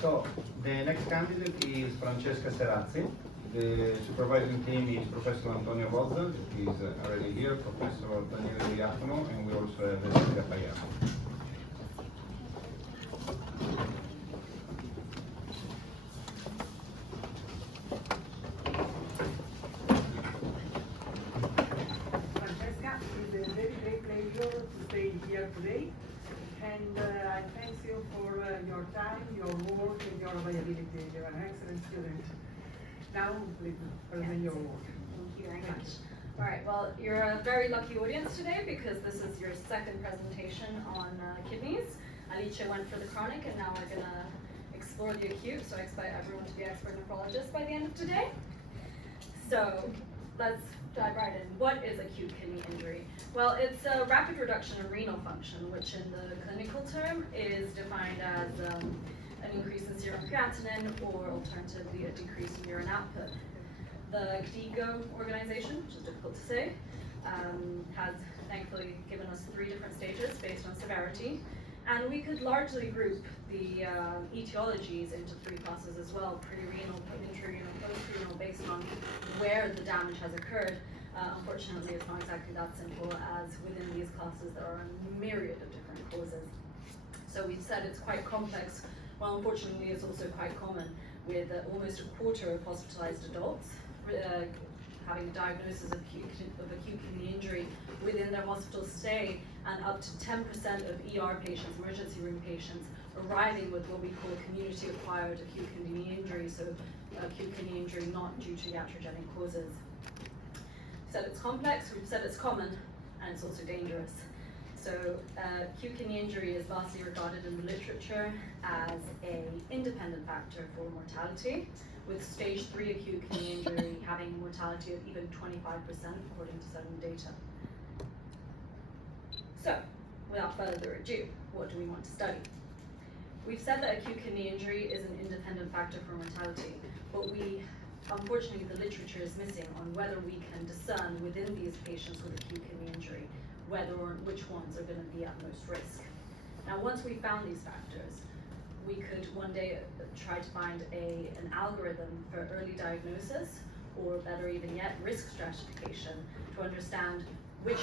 So, the next candidate is Francesca Serazzi. The supervising team is Professor Antonio Bozza, who is already here, Professor Daniele Diacono, and we also have Francesca Paiano. Francesca, it's a very great pleasure to stay here today, and I thank you for your time, your work, and your availability. You're an excellent student. Now, please present your work. Thank you very much. All right, well, you're a very lucky audience today because this is your second presentation on kidneys. Alice went for the chronic, and now we're gonna explore the acute, so I expect everyone to be expert nephrologists by the end of today. So let's dive right in. What is acute kidney injury? Well, it's a rapid reduction in renal function, which in the clinical term is defined as an increase in serum creatinine or alternatively a decrease in urine output. The KDIGO organization, which is difficult to say, has thankfully given us 3 different stages based on severity. And we could largely group the etiologies into 3 classes as well: pre-renal, intra-renal, post-renal, based on where the damage has occurred. Unfortunately, it's not exactly that simple, as within these classes there are a myriad of different causes. So we've said it's quite complex. Well, unfortunately, it's also quite common, with almost a quarter of hospitalized adults having a diagnosis of acute kidney injury within their hospital stay, and up to 10% of ER patients, emergency room patients, arriving with what we call community-acquired acute kidney injury, so acute kidney injury not due to iatrogenic causes. We've said it's complex, we've said it's common, and it's also dangerous. So acute kidney injury is vastly regarded in the literature as an independent factor for mortality, with stage 3 acute kidney injury having a mortality of even 25% according to certain data. So, without further ado, what do we want to study? We've said that acute kidney injury is an independent factor for mortality, but unfortunately the literature is missing on whether we can discern within these patients with acute kidney injury whether or which ones are going to be at most risk. Now, once we found these factors, we could one day try to find an algorithm for early diagnosis, or better even yet, risk stratification, to understand which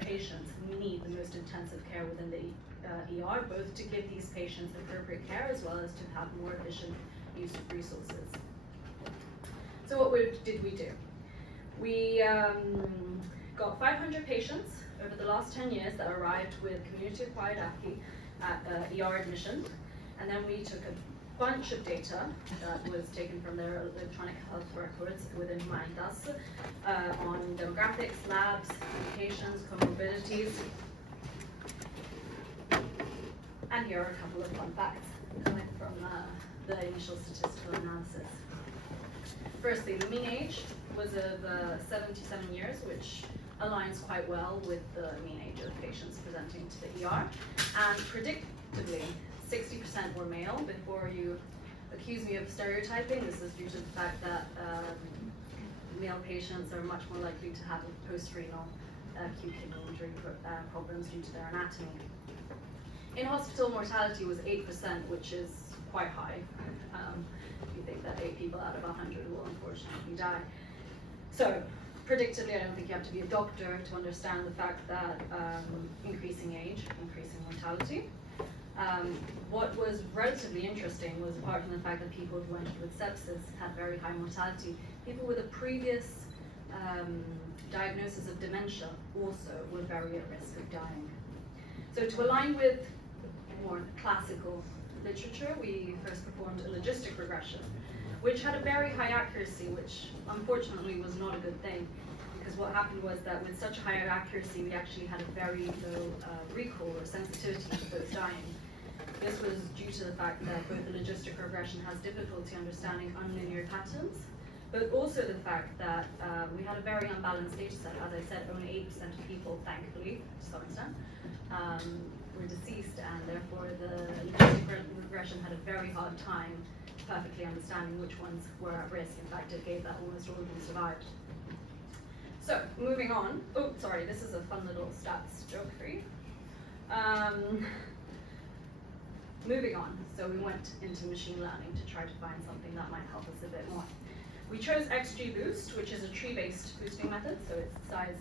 patients need the most intensive care within the ER, both to give these patients appropriate care as well as to have more efficient use of resources. So what did we do? We got 500 patients over the last 10 years that arrived with community-acquired AFI at ER admission, and then we took a bunch of data that was taken from their electronic health records within Humanitas on demographics, labs, medications, comorbidities. And here are a couple of fun facts coming from the initial statistical analysis. Firstly, the mean age was of 77 years, which aligns quite well with the mean age of patients presenting to the ER. And predictably, 60% were male. Before you accuse me of stereotyping, this is due to the fact that male patients are much more likely to have post-renal acute kidney injury problems due to their anatomy. In-hospital mortality was 8%, which is quite high. You think that 8 people out of 100 will unfortunately die. So, predictably, I don't think you have to be a doctor to understand the fact that increasing age, increasing mortality. What was relatively interesting was, apart from the fact that people who entered with sepsis had very high mortality, people with a previous diagnosis of dementia also were very at risk of dying. So to align with more classical literature, we first performed a logistic regression, which had a very high accuracy, which unfortunately was not a good thing, because what happened was that with such high accuracy, we actually had a very low recall or sensitivity to those dying. This was due to the fact that both the logistic regression has difficulty understanding unlinear patterns, but also the fact that we had a very unbalanced data set. As I said, only 8% of people, thankfully, to some extent, were deceased, and therefore the logistic regression had a very hard time perfectly understanding which ones were at risk. In fact, it gave that almost all of them survived. So, moving on. Oh, sorry, this is a fun little stats joke for you. Moving on, so we went into machine learning to try to find something that might help us a bit more. We chose XGBoost, which is a tree-based boosting method, so it decides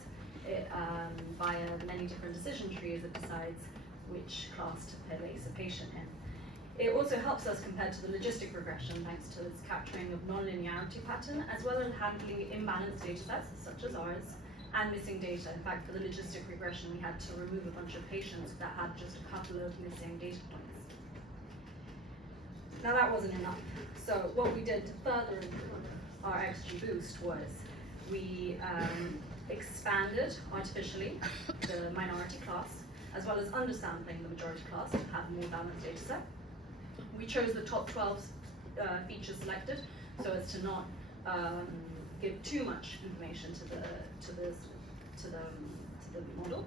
via many different decision trees, it decides which class to place a patient in. It also helps us compared to the logistic regression thanks to its capturing of non-linearity pattern, as well as handling imbalanced data sets, such as ours, and missing data. In fact, for the logistic regression, we had to remove a bunch of patients that had just a couple of missing data points. Now that wasn't enough. So what we did to further improve our XGBoost was we expanded artificially the minority class, as well as undersampling the majority class to have a more balanced data set. We chose the top 12 features selected so as to not give too much information to the model.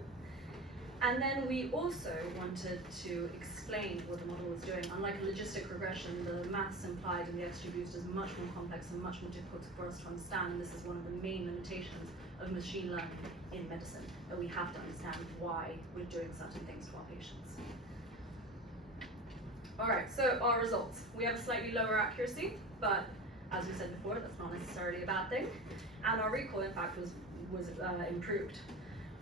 And then we also wanted to explain what the model was doing. Unlike a logistic regression, the maths implied in the XGBoost is much more complex and much more difficult for us to understand, and this is one of the main limitations of machine learning in medicine, that we have to understand why we're doing certain things to our patients. Alright, so our results. We have slightly lower accuracy, but as we said before, that's not necessarily a bad thing. And our recall, in fact, was improved.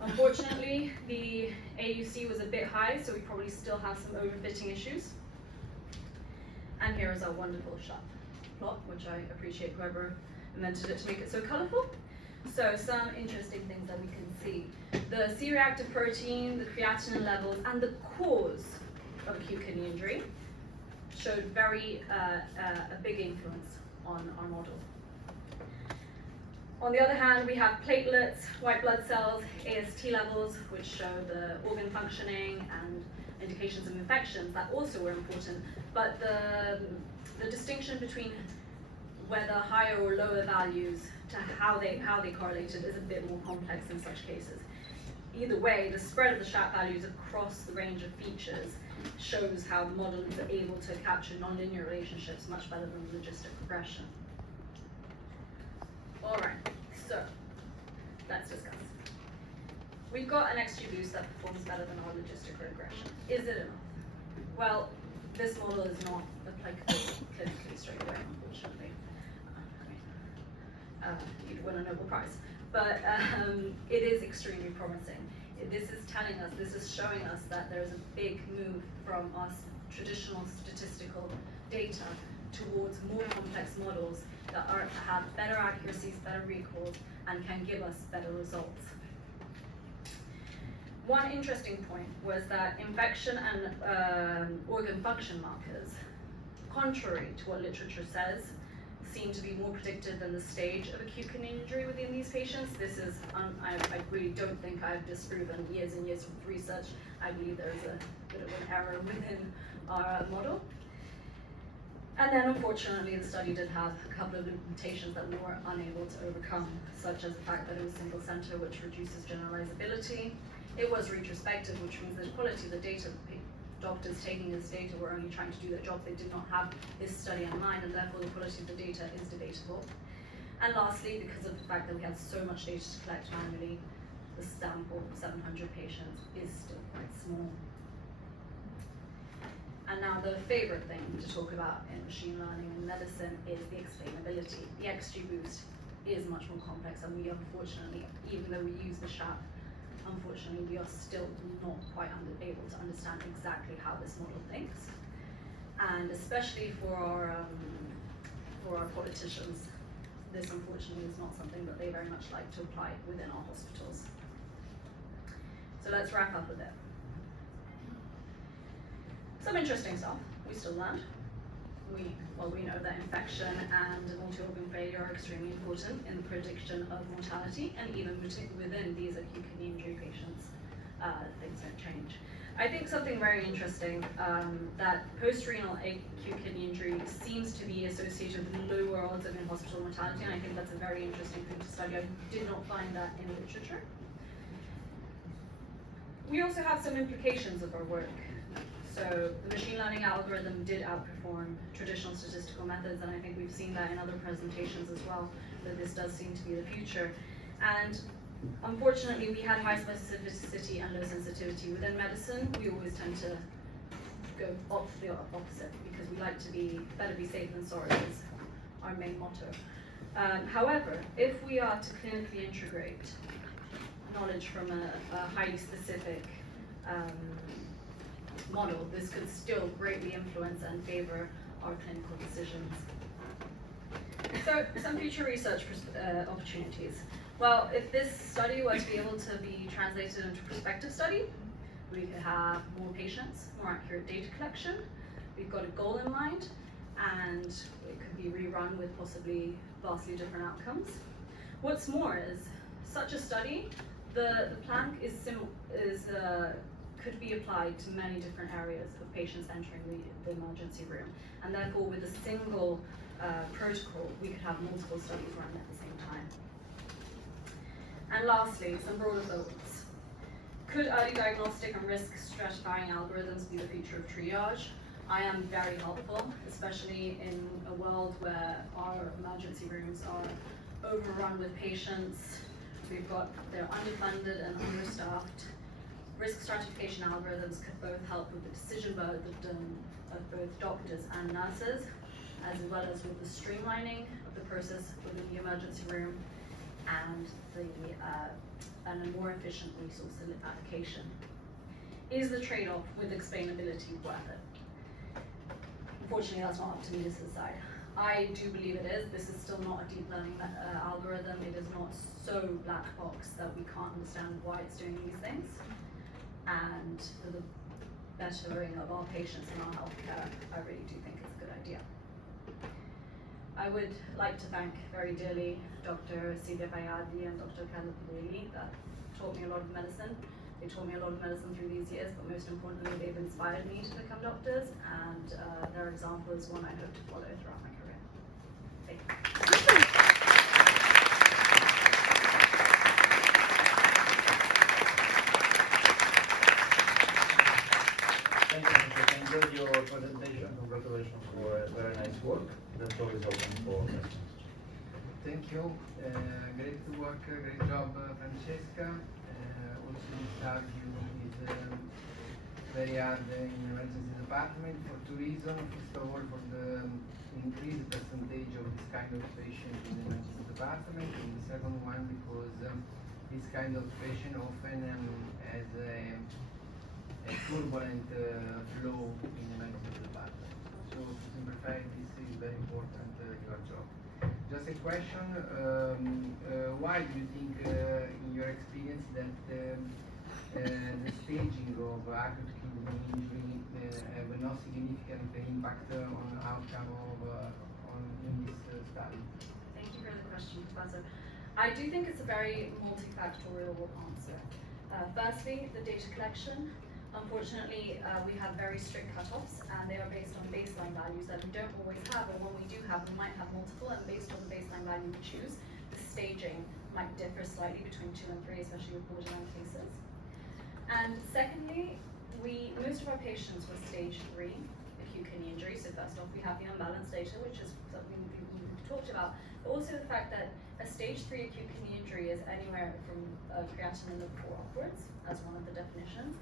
Unfortunately, the AUC was a bit high, so we probably still have some overfitting issues. And here is our wonderful plot, which I appreciate whoever invented it to make it so colorful. So some interesting things that we can see. The C-reactive protein, the creatinine levels, and the cause of acute kidney injury showed a big influence on our model. On the other hand, we have platelets, white blood cells, AST levels, which show the organ functioning and indications of infections that also were important. But the distinction between whether higher or lower values to how they correlated is a bit more complex in such cases. Either way, the spread of the SHAP values across the range of features shows how the model is able to capture nonlinear relationships much better than logistic regression. Alright, so let's discuss. We've got an XGBoost that performs better than our logistic regression. Is it enough? Well, this model is not applicable clinically straight away, unfortunately. You'd win a Nobel Prize. But it is extremely promising. This is showing us that there is a big move from our traditional statistical data towards more complex models that have better accuracies, better recalls, and can give us better results. One interesting point was that infection and organ function markers, contrary to what literature says, seem to be more predicted than the stage of acute kidney injury within these patients. This is, I really don't think I've disproven years and years of research. I believe there is a bit of an error within our model. And then unfortunately the study did have a couple of limitations that we were unable to overcome, such as the fact that it was single center, which reduces generalizability. It was retrospective, which means the quality of the data, doctors taking this data were only trying to do their job. They did not have this study in mind, and therefore the quality of the data is debatable. And lastly, because of the fact that we had so much data to collect manually, the sample, 700 patients, is still quite small. And now the favorite thing to talk about in machine learning and medicine is the explainability. The XGBoost is much more complex, and we unfortunately, even though we use the SHAP, unfortunately we are still not quite able to understand exactly how this model thinks. And especially for our politicians, this unfortunately is not something that they very much like to apply within our hospitals. So let's wrap up a bit. Some interesting stuff we still learned. We know that infection and multi-organ failure are extremely important in the prediction of mortality, and even within these acute kidney injury patients, things don't change. I think something very interesting, that post-renal acute kidney injury seems to be associated with lower odds of in-hospital mortality, and I think that's a very interesting thing to study. I did not find that in literature. We also have some implications of our work. So the machine learning algorithm did outperform traditional statistical methods, and I think we've seen that in other presentations as well, that this does seem to be the future. And unfortunately, we had high specificity and low sensitivity. Within medicine, we always tend to go opt for the opposite, because we like to be better be safe than sorry is our main motto. However, if we are to clinically integrate knowledge from a highly specific model, this could still greatly influence and favor our clinical decisions. So, some future research opportunities. Well, if this study were to be able to be translated into a prospective study, we could have more patients, more accurate data collection. We've got a goal in mind, and it could be rerun with possibly vastly different outcomes. What's more is, such a study, the plan could be applied to many different areas of patients entering the emergency room, and therefore with a single protocol, we could have multiple studies running at the same time. And lastly, some broader thoughts. Could early diagnostic and risk stratifying algorithms be the future of triage? I am very helpful, especially in a world where our emergency rooms are overrun with patients. They're underfunded and understaffed. Risk stratification algorithms could both help with the decision burden of both doctors and nurses, as well as with the streamlining of the process within the emergency room and a more efficient resource allocation. Is the trade-off with explainability worth it? Unfortunately, that's not up to me to decide. I do believe it is. This is still not a deep learning algorithm. It is not so black box that we can't understand why it's doing these things. And for the bettering of our patients and our healthcare, I really do think it's a good idea. I would like to thank very dearly Dr. Silvia Bayardi and Dr. Carlo Pirelli that taught me a lot of medicine. They taught me a lot of medicine through these years, but most importantly, they've inspired me to become doctors, and their example is one I hope to follow throughout my career. Thank you. Thank you, Francesca. I enjoyed your presentation. Congratulations for very nice work. The floor is open for questions. Thank you. Great work, great job, Francesca. Also, this study is very hard in emergency department for two reasons. First of all, for the increased percentage of this kind of patient in the emergency department, and the second one because this kind of patient often has a turbulent flow in the emergency department. So to simplify, this is very important, your job. Just a question, why do you think, in your experience, that the staging of acute kidney injury have no significant impact on outcome in this study? Thank you for the question, Professor. I do think it's a very multifactorial answer. Firstly, the data collection. Unfortunately, we have very strict cutoffs, and they are based on baseline values that we don't always have, and when we do have, we might have multiple, and based on the baseline value we choose, the staging might differ slightly between 2 and 3, especially with borderline cases. And secondly, most of our patients were stage 3 acute kidney injury, so first off, we have the unbalanced data, which is something we've talked about, but also the fact that a stage 3 acute kidney injury is anywhere from creatinine of 4 upwards, as one of the definitions.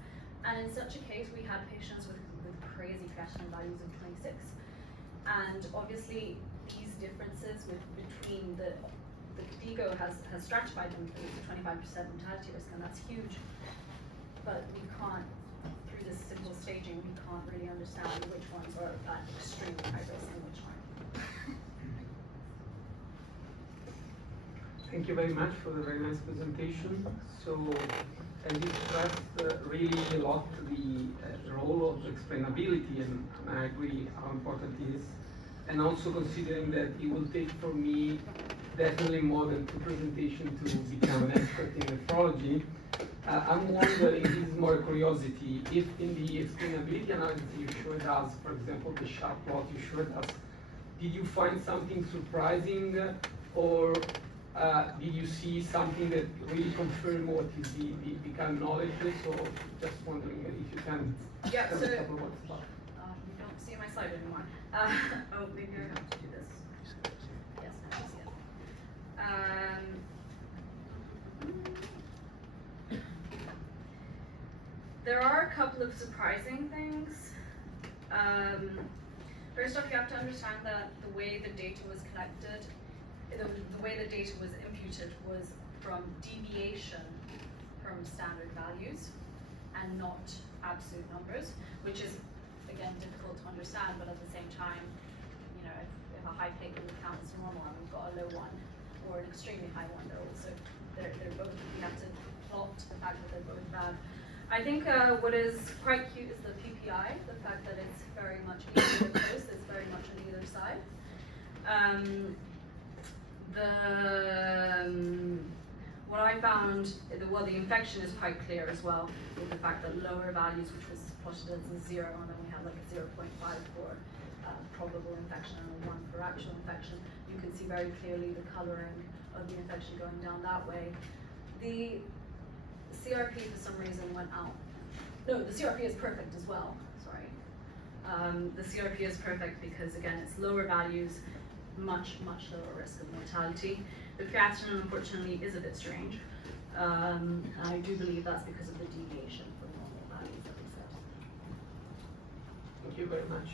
And in such a case, we had patients with crazy creatinine values of 26. And obviously, these differences between the KDIGO has stratified them for 25% mortality risk, and that's huge. But we can't, through this simple staging, we can't really understand which ones are at extremely high risk and which aren't. Thank you very much for the very nice presentation. So, and it stressed really a lot the role of explainability, and I agree how important it is. And also considering that it will take for me definitely more than 2 presentations to become an expert in nephrology. I'm wondering, this is more a curiosity, if in the explainability analysis you showed us, for example, the sharp plot you showed us, did you find something surprising, or did you see something that really confirmed what is the current knowledge? So just wondering if you can Yeah, tell so a couple of words about. you don't see my slide anymore. Oh, maybe I have to do this. Yes, now you see it. There are a couple of surprising things. First off, you have to understand that the way the data was collected, the way the data was imputed was from deviation from standard values and not absolute numbers, which is, again, difficult to understand, but at the same time, you know, if a high platelet count is normal and we've got a low one or an extremely high one, they're both, we have to plot the fact that they're both bad. I think what is quite cute is the PPI, the fact that it's very much either opposed, it's very much on either side. What I found, well, the infection is quite clear as well, with the fact that lower values, which was plotted as a 0, and then we have like a 0.5 for probable infection and a 1 for actual infection. You can see very clearly the coloring of the infection going down that way. The CRP for some reason went out. No, the CRP is perfect as well, sorry. The CRP is perfect because, again, it's lower values, much lower risk of mortality. The creatinine, unfortunately, is a bit strange. I do believe that's because of the deviation from normal values that we set. Thank you very much.